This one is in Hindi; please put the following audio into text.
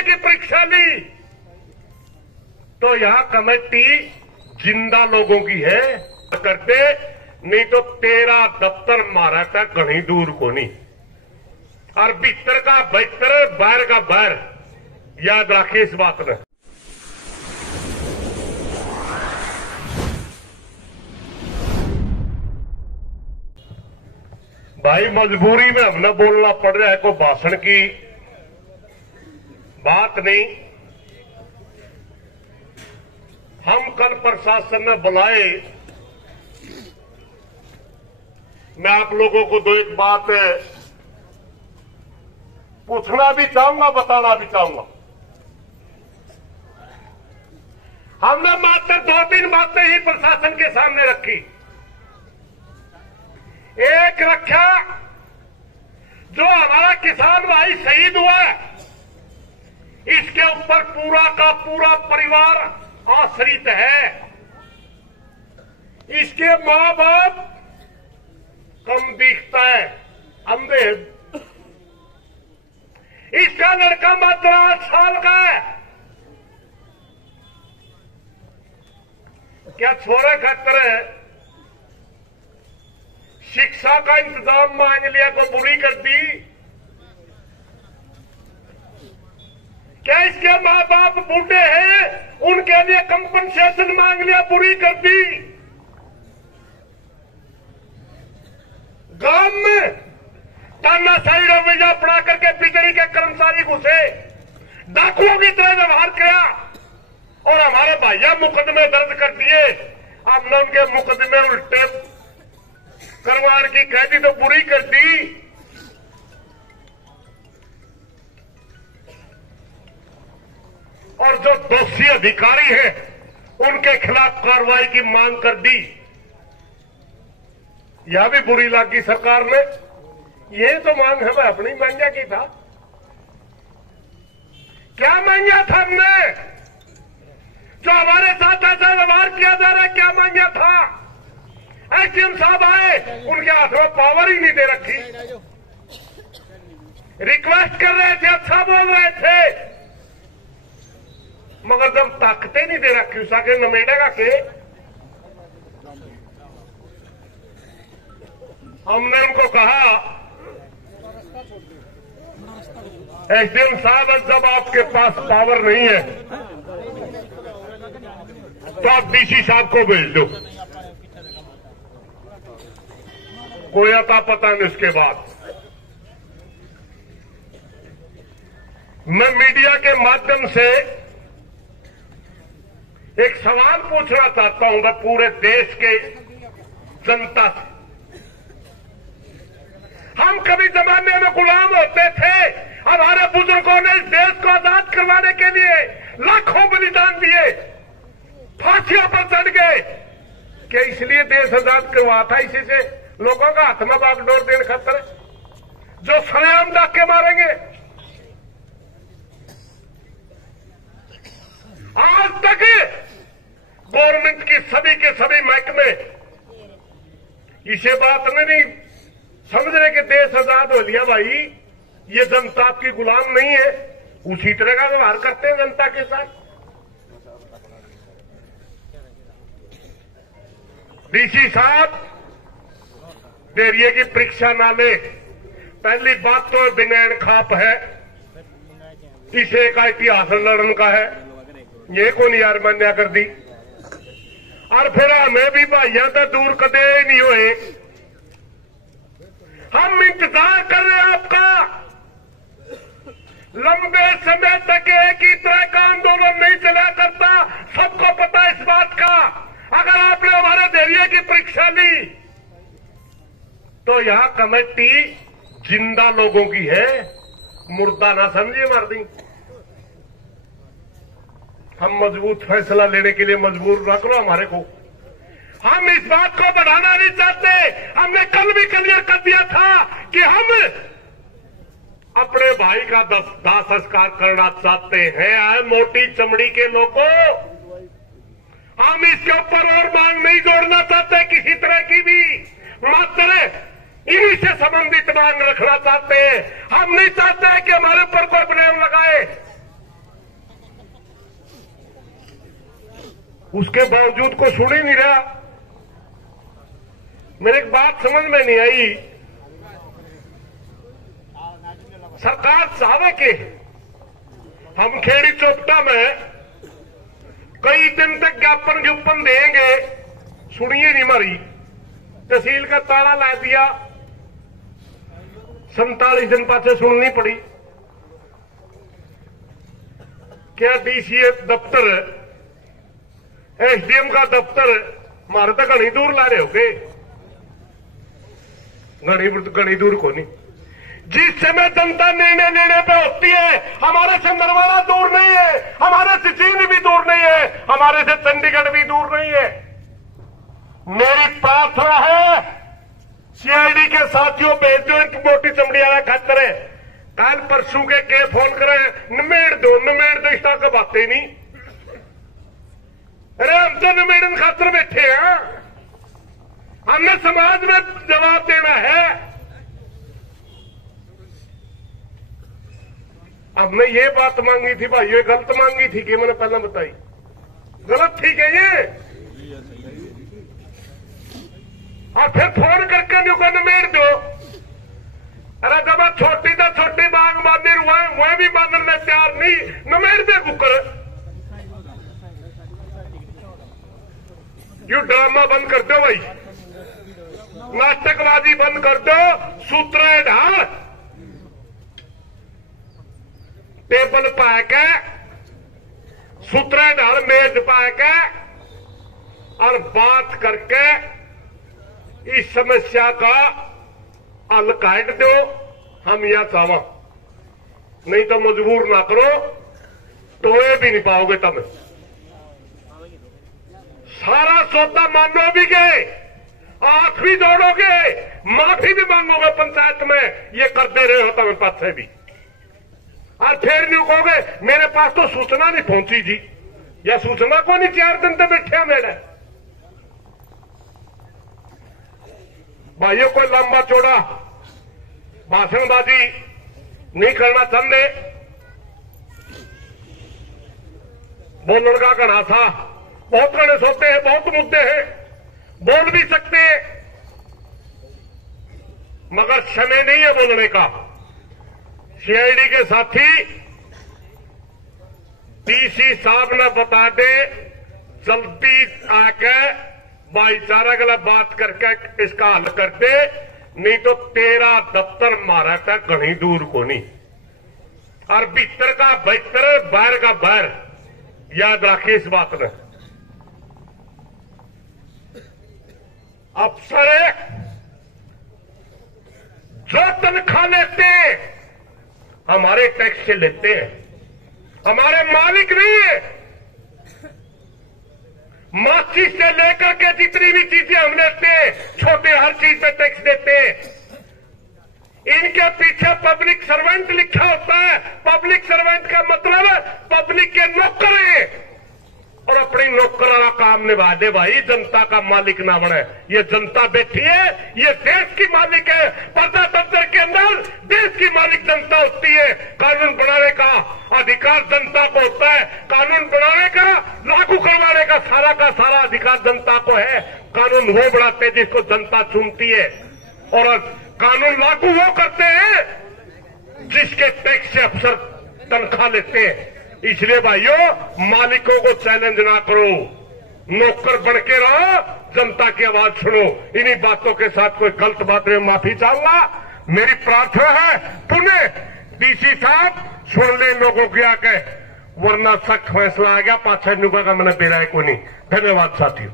देरिये की परीक्षा ली तो यहां कमेटी जिंदा लोगों की है करते, नहीं तो तेरा दफ्तर मारा था कहीं दूर को नहीं। और भीतर का भीतर बाहर का बाहर, याद रखिए इस बात में। भाई मजबूरी में हमने बोलना पड़ रहा है, कोई भाषण की बात नहीं। हम कल प्रशासन ने बुलाए, मैं आप लोगों को दो एक बात पूछना भी चाहूंगा, बताना भी चाहूंगा। हमने मात्र 2-3 बातें ही प्रशासन के सामने रखी। एक रखा, जो हमारा किसान भाई शहीद हुआ है, इसके ऊपर पूरा का पूरा परिवार आश्रित है। इसके मां बाप कम दिखता है, अंधे। इसका लड़का मात्र 8 साल का है। क्या छोरे खातर शिक्षा का इंतजाम मांग लिया को बुरी कर दी? क्या इसके मां बाप बूढ़े हैं, उनके लिए कंपनसेशन मांग लिया, बुरी कर दी? गांव में तानाशाही रवैया अपना करके बिजली के कर्मचारी घुसे, डाकुओं की तरह व्यवहार किया और हमारे भैया मुकदमे दर्ज कर दिए। हमने उनके मुकदमे उल्टे करवाने की कह दी तो बुरी कर दी। और जो दोषी अधिकारी हैं, उनके खिलाफ कार्रवाई की मांग कर दी। यह भी बुरी लगी सरकार ने। ये तो मांग हमें अपनी मांगा की था। क्या मांगा था हमने? जो हमारे साथ ऐसा व्यवहार किया जा रहा है, क्या मांगा था? एसडीएम साहब आए, उनके हाथ में पावर ही नहीं दे रखी। रिक्वेस्ट कर रहे थे, अच्छा बोल रहे थे, मगर जब ताकतें नहीं दे रखी, उसका के नमेड़ेगा के। हमने उनको कहा, एसडीएम साहब जब आपके पास पावर नहीं है तो आप डीसी साहब को भेज दो। कोई अता पता नहीं। उसके बाद मैं मीडिया के माध्यम से एक सवाल पूछना चाहता हूं, मैं पूरे देश के जनता से। हम कभी जमाने में गुलाम होते थे, हमारे बुजुर्गों ने इस देश को आजाद करवाने के लिए लाखों बलिदान दिए, फांसियों पर चढ़ गए। क्या इसलिए देश आजाद करवा था? इसी से लोगों का हाथ में बागडोर देने खातर, जो सरेआम डाके मारेंगे। आज तक गवर्नमेंट की सभी के सभी महकमे इसे बात में नहीं समझ रहे कि देश आजाद हो लिया। भाई, ये जनता आपकी गुलाम नहीं है। उसी तरह का व्यवहार करते हैं जनता के साथ। डीसी साहब देरिये की परीक्षा ना ले। पहली बात तो बिनैन खाप है, इसे का इतिहास लड़न का है, ये कौन यार मान्या कर दी। और फिर हमें भी भाइयों तो दूर कदे नहीं हुए। हम इंतजार कर रहे हैं आपका। लंबे समय तक एक ही तरह का आंदोलन नहीं चला करता, सबको पता इस बात का। अगर आपने हमारे देरिये की परीक्षा ली तो यहां कमेटी जिंदा लोगों की है, मुर्दा ना समझिए मार दी। हम मजबूत फैसला लेने के लिए मजबूर रख लो हमारे को। हम इस बात को बढ़ाना नहीं चाहते। हमने कल भी क्लियर कर दिया था कि हम अपने भाई का दाह संस्कार करना चाहते हैं। मोटी चमड़ी के लोगों, हम इसके ऊपर और मांग नहीं जोड़ना चाहते किसी तरह की भी, मात्र इन्हीं से संबंधित मांग रखना चाहते हैं। हम नहीं चाहते हैं कि हमारे ऊपर कोई ब्लेम लगाए। उसके बावजूद को सुन ही नहीं रहा। मेरी एक बात समझ में नहीं आई, सरकार चाहे कि हम खेड़ी चौपटा में कई दिन तक ज्ञापन ज्ञापन देंगे, सुनिए नहीं हमारी। तहसील का ताला ला दिया, 47 दिन पाछे सुननी पड़ी। क्या डीसीए दफ्तर, एसडीएम का दफ्तर मारे तो घनी दूर ला रहे हो गए, घनी दूर को नहीं। जिस समय जनता निर्णय लेने पे होती है, हमारे से नरवाना दूर नहीं है, हमारे से चीन भी दूर नहीं है, हमारे से चंडीगढ़ भी दूर नहीं है। मेरी प्रार्थना है सीआईडी के साथियों भेज दो इनकी मोटी चमड़ी वाला खातर है। कल परसों के फोन करे निमेड़ दो इस तरह की बातें नहीं। अरे हम तो निमेड़न खातर बैठे हैं, हमने समाज में जवाब देना है। हमने ये बात मांगी थी भाई, ये गलत मांगी थी कि मैंने पहले बताई, गलत थी क्या ये? और फिर फोन करके निमेड़ दो। अरे जब छोटी तो छोटी बाग बांधी वह भी बांधने में तैयार नहीं, निमेड़ दे कुकर। यू ड्रामा बंद कर दो भाई, नाटकबाजी बंद कर दो। सूत्र ढाल टेबल पाके, सूत्र ढाल मेज पाके और बात करके इस समस्या का हल काट दो। हम यह चाहवा, नहीं तो मजबूर ना करो, टोए भी नहीं पाओगे तुम। सारा सौदा मानो भी गए, आंख भी जोड़ोगे, माफी भी मांगोगे पंचायत में, ये करते रहे हो तुम्हें पास से भी। और फिर नहीं कहोगे मेरे पास तो सूचना नहीं पहुंची जी, या सूचना को नहीं 4 दिन तक बैठे मेरे भाइयों। कोई लंबा चौड़ा भाषणबाजी नहीं करना चाहते, बोलने का घना था, बहुत घने सोते हैं, बहुत मुद्दे हैं, बोल भी सकते हैं, मगर समय नहीं है बोलने का। सीआईडी के साथी डीसी साहब ने बता दे, जल्दी आके भाईचारा के लिए बात करके इसका हल कर दे, नहीं तो तेरा दफ्तर मारा था घनी दूर को नहीं। और भीतर का भीतर, बाहर का बाहर, याद रखिए इस बात में। अफसर जो तनख्वाह लेते हैं हमारे टैक्स से लेते हैं, हमारे मालिक नहीं है। माचिस से लेकर के जितनी भी चीजें हम लेते हैं, छोटे हर चीज पे टैक्स देते हैं। इनके पीछे पब्लिक सर्वेंट लिखा होता है। पब्लिक सर्वेंट का मतलब पब्लिक के नौकर है, और अपनी नौकर वाला काम निभा दे भाई, जनता का मालिक ना बने। ये जनता बैठी है, ये देश की मालिक है। प्रजातंत्र के अंदर देश की मालिक जनता होती है। कानून बनाने का अधिकार जनता को होता है, कानून बनाने का, लागू करवाने का सारा अधिकार जनता को है। कानून वो बनाते हैं जिसको जनता चुनती है, और कानून लागू वो करते हैं जिसके टैक्स से अफसर तनख्वाह लेते हैं। इसलिए भाइयों, मालिकों को चैलेंज ना करो, नौकर बन के रहो, जनता की आवाज सुनो। इन्हीं बातों के साथ कोई गलत बात में माफी चाहूंगा। मेरी प्रार्थना है पुनः डीसी साहब सुन ले लोगों की आके, वरना सख्त फैसला आ गया, 5-6 का मैंने बेराय को नहीं। धन्यवाद साथियों।